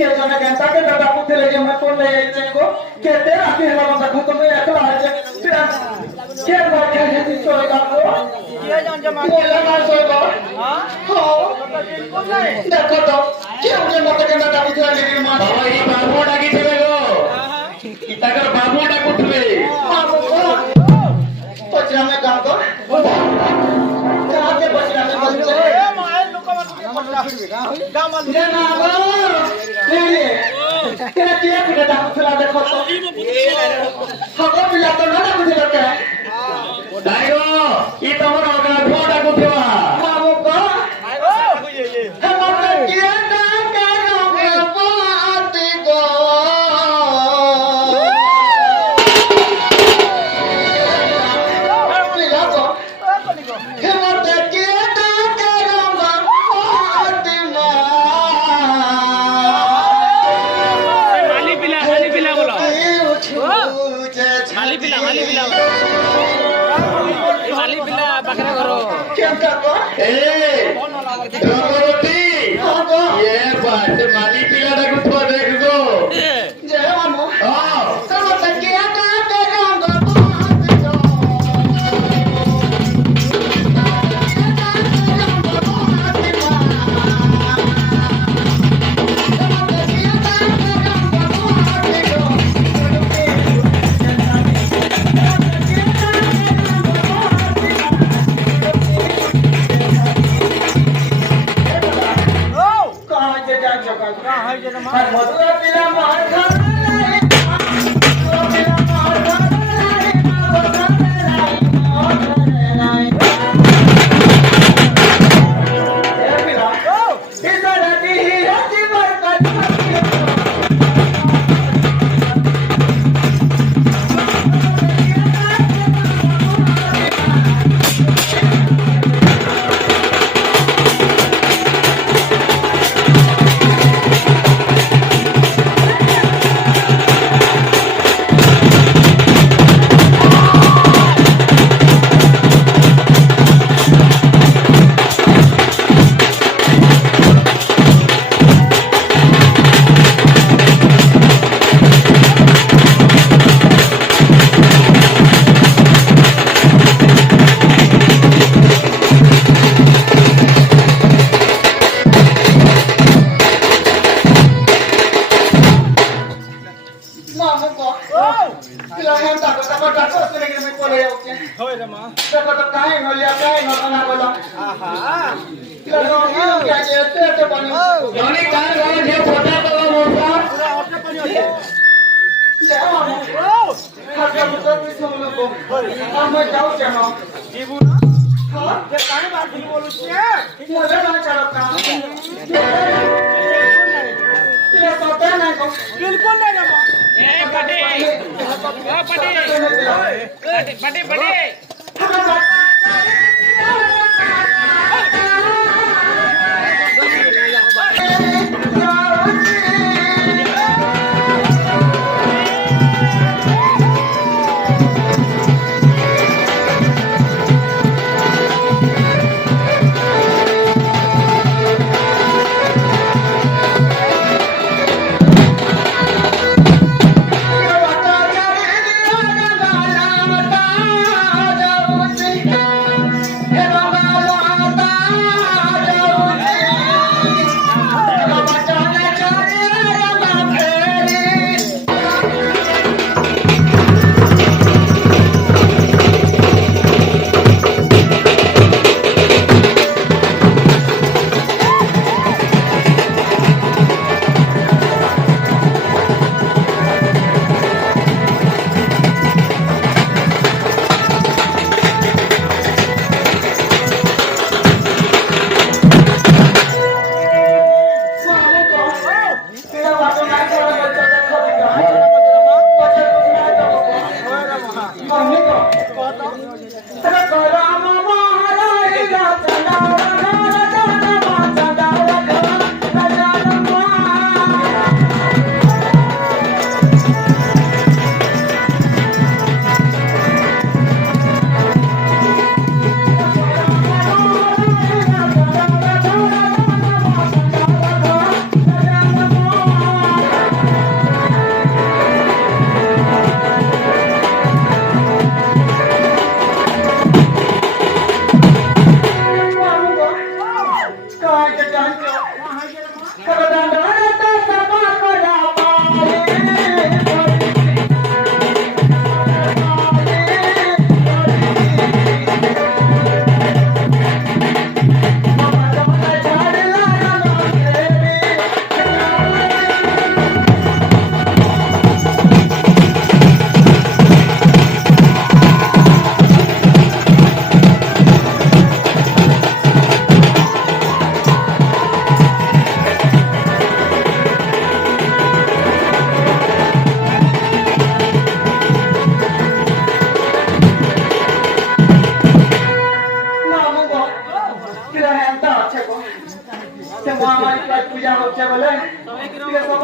ये जने कहता के दादा पुते लेके मैं तो ले आइचे को के तेरा के हला बंदा खत्म में अकेला है फिर के बात है ये चलेगा को ये जान जमा के लगा सोएगा हां हो बिल्कुल नहीं देखो तो क्यों जे मत के दादा पुते लेके मार बाबा ये बाबू डाकी थे गो इतकर बाबू डाक उठवे पचरा में गांव तो कहां के पचरा में बच्चे ए माय लोक मन के पटला गाम वाले ये ना ले ले तेरा क्या बिना दाम चला देखो तो हगो मिला तो ना मुझे लगता है डाइगो ये तमर होगा फोड़ा को देवा बाबू को ये हम किया ना करो बात को मिला तो हम किया ना करो बात माली पिला बकरा करो क्या करो ए रोटी ये बात माली पिला डाक उठवा देख गो जय मानो हां सब किया ना करो बात को मधुरा पिला मार खा होय रे मां देखो तो काहे न लिया काहे न बना बोला आहा क्या जेते तो बनी जोनी कार गाना जे फोटा तो मोटा पूरा होटल पानी होते जय मानो खर्चा तो सुन लो को अब मैं जाऊं चलो जीबू हां ये काहे बात नहीं बोलू छे मुझे ना चलता ये सोते नहीं को बिल्कुल नहीं रे मां ए पटे पटे बता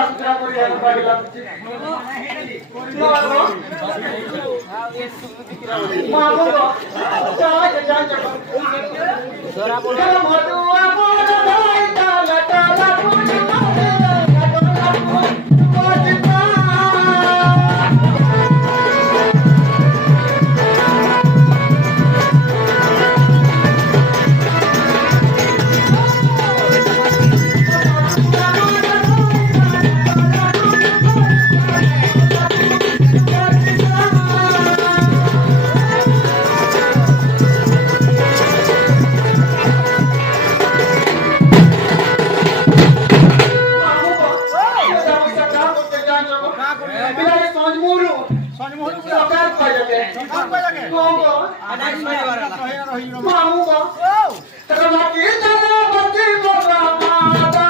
सफा करी हम बाड़ी लागुची मामू को जा जोरा बोल मधुआ बोल भाई ताला ताला कुछ मामू को तरना की जाना बच्ची को माता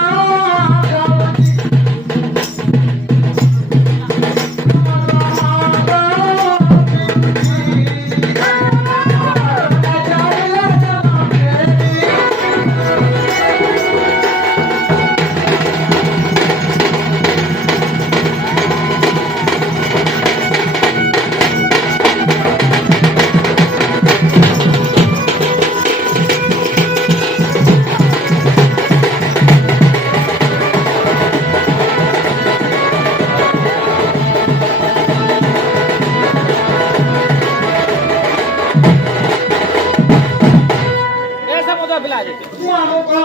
मामू को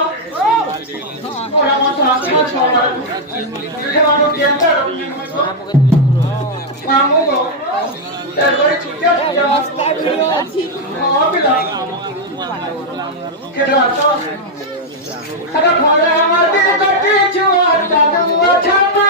थोड़ा मत छोड़ ये मामू के अंदर मामू को बड़ी छुट्टियां हां बिला के रातो अरे भाड़ा हमारे कटी छुआ जादू छापा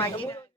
Thank you.